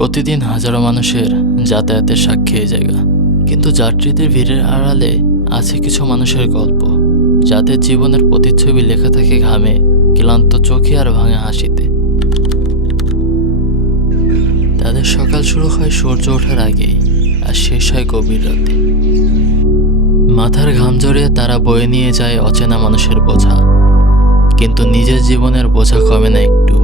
প্রতিদিন হাজারো মানুষের যাতায়াতের সাক্ষী এই জায়গা। কিন্তু যাত্রীদের ভিড়ের আড়ালে আছে কিছু মানুষের গল্প, যাদের জীবনের প্রতিচ্ছবি লেখা থাকে ঘামে, ক্লান্ত চোখে আর ভাঙে হাসিতে। তাদের সকাল শুরু হয় সূর্য ওঠার আগেই আর শেষ হয় গভীর রাতে। মাথার ঘাম জড়িয়ে তারা বয়ে নিয়ে যায় অচেনা মানুষের বোঝা। কিন্তু নিজের জীবনের বোঝা কমে না একটু।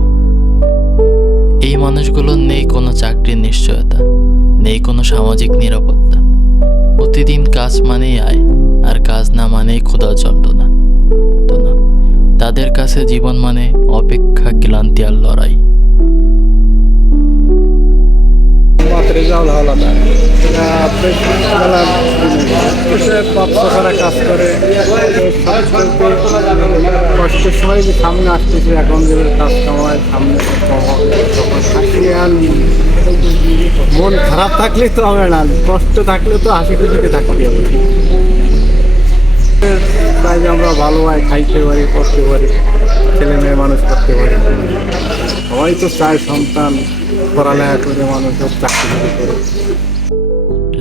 মানুষগুলোর নেই কোনো চাকরির নিশ্চয়তা, নেই কোনো সামাজিক নিরাপত্তা। প্রতিদিন কাজ মানেই আয়, আর কাজ না মানেই ক্ষুধার যন্ত্রণা। না, তাদের কাছে জীবন মানে অপেক্ষা, ক্লান্তি আর লড়াই। কষ্টের সময় সামনে আসতেছে, এখন যে কাজ কামায়, সামনে তখন হাসি আর মন খারাপ থাকলে তো হবে না, কষ্ট থাকলে তো হাসি খুশিতে থাকতে হবে। তাই আমরা ভালো হয়, খাইতে পারি করতে পারি, ছেলে মেয়ে মানুষ করতে পারি। সবাই তো চায় সন্তান, পড়ালেখা করে মানুষের চাকরি করে।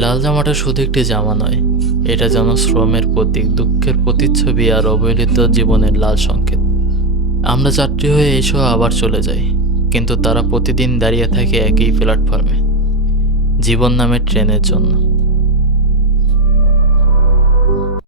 লাল জামাটা শুধু একটি জামা নয়, এটা যেন শ্রমের প্রতীক, দুঃখের প্রতিচ্ছবি আর অবহেলিত জীবনের লাল সংকেত। আমরা যাত্রী হয়ে এসেও আবার চলে যাই, কিন্তু তারা প্রতিদিন দাঁড়িয়ে থাকে একই প্ল্যাটফর্মে জীবন নামের ট্রেনের জন্য।